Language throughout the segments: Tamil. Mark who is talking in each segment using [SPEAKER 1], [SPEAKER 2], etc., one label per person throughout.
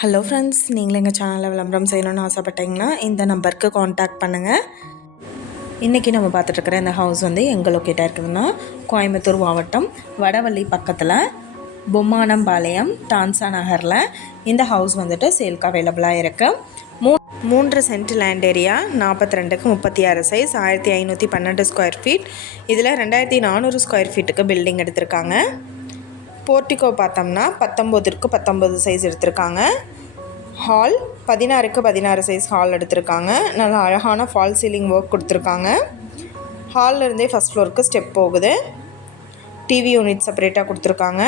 [SPEAKER 1] ஹலோ ஃப்ரெண்ட்ஸ் நீங்களும் எங்கள் சேனலில் விளம்பரம் செய்யணும்னு ஆசைப்பட்டீங்கன்னா இந்த நம்பருக்கு காண்டாக்ட் பண்ணுங்கள் இன்றைக்கி நம்ம பார்த்துட்ருக்குற இந்த ஹவுஸ் வந்து எங்கே லொக்கேட்டாக இருக்குதுன்னா கோயம்புத்தூர் மாவட்டம் வடவள்ளி பக்கத்தில் பொம்மானம்பாளையம் டான்சா நகரில் இந்த ஹவுஸ் வந்துட்டு சேல்க்கு அவைலபிளாக இருக்குது மூ மூன்று சென்ட் லேண்ட் ஏரியா நாற்பத்தி ரெண்டுக்கு முப்பத்தி ஆறு சைஸ் ஆயிரத்தி ஐநூற்றி பன்னெண்டு ஸ்கொயர் ஃபீட் இதில் ரெண்டாயிரத்தி நானூறு ஸ்கொயர் ஃபீட்டுக்கு பில்டிங் எடுத்திருக்காங்க. போர்ட்டிகோ பார்த்தோம்னா பத்தொம்போதுக்கு பத்தொம்பது சைஸ் எடுத்திருக்காங்க. ஹால் பதினாறுக்கு பதினாறு சைஸ் ஹால் எடுத்திருக்காங்க. நல்லா அழகான ஃபால் சீலிங் ஒர்க் கொடுத்துருக்காங்க. ஹாலில் இருந்தே ஃபஸ்ட் ஃப்ளோருக்கு ஸ்டெப் போகுது. டிவி யூனிட் செப்பரேட்டாக கொடுத்துருக்காங்க.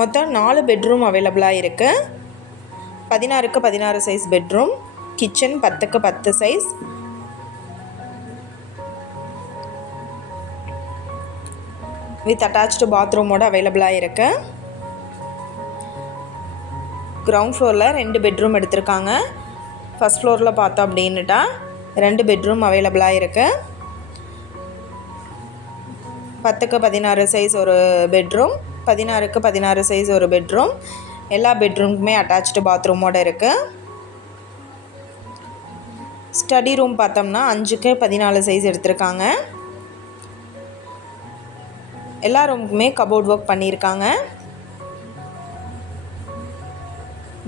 [SPEAKER 1] மொத்தம் நாலு பெட்ரூம் அவைலபிளாக இருக்குது பதினாறுக்கு பதினாறு சைஸ் பெட்ரூம் கிச்சன் பத்துக்கு பத்து சைஸ் வித் அட்டாச்டு பாத்ரூமோட அவைலபிளாக இருக்கு. கிரவுண்ட் ஃப்ளோரில் ரெண்டு பெட்ரூம் எடுத்திருக்காங்க. ஃபஸ்ட் ஃப்ளோரில் பார்த்தோம் அப்படின்னுட்டா ரெண்டு பெட்ரூம் அவைலபிளாக இருக்கு. பத்துக்கு பதினாறு சைஸ் ஒரு பெட்ரூம் பதினாறுக்கு பதினாறு சைஸ் ஒரு பெட்ரூம் எல்லா பெட்ரூமுக்குமே அட்டாச்டு பாத்ரூமோட இருக்குது ஸ்டடி ரூம் பார்த்தோம்னா அஞ்சுக்கு பதினாலு சைஸ் எடுத்திருக்காங்க. எல்லா ரூமுக்குமே கபோர்ட் ஒர்க் பண்ணியிருக்காங்க.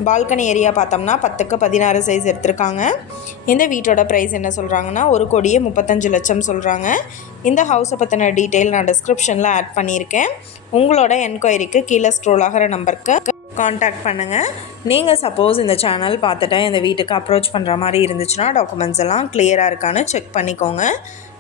[SPEAKER 1] பால்கனி ஏரியா பார்த்தோம்னா பத்துக்கு பதினாறு சைஸ் எடுத்திருக்காங்க. இந்த வீட்டோட ப்ரைஸ் என்ன சொல்கிறாங்கன்னா ஒரு கோடியே முப்பத்தஞ்சு லட்சம் சொல்கிறாங்க இந்த ஹவுஸை பற்றின டீட்டெயில் நான் டிஸ்கிரிப்ஷனில் ஆட் பண்ணியிருக்கேன். உங்களோட என்கொயரிக்கு கீழே ஸ்க்ரோல் ஆகிற நம்பருக்கு காண்டாக்ட் பண்ணுங்கள் நீங்கள் சப்போஸ் இந்த சேனல் பார்த்துட்டு இந்த வீட்டுக்கு அப்ரோச் பண்ணுற மாதிரி இருந்துச்சுன்னா டாக்குமெண்ட்ஸ் எல்லாம் கிளியராக இருக்கான்னு செக் பண்ணிக்கோங்க.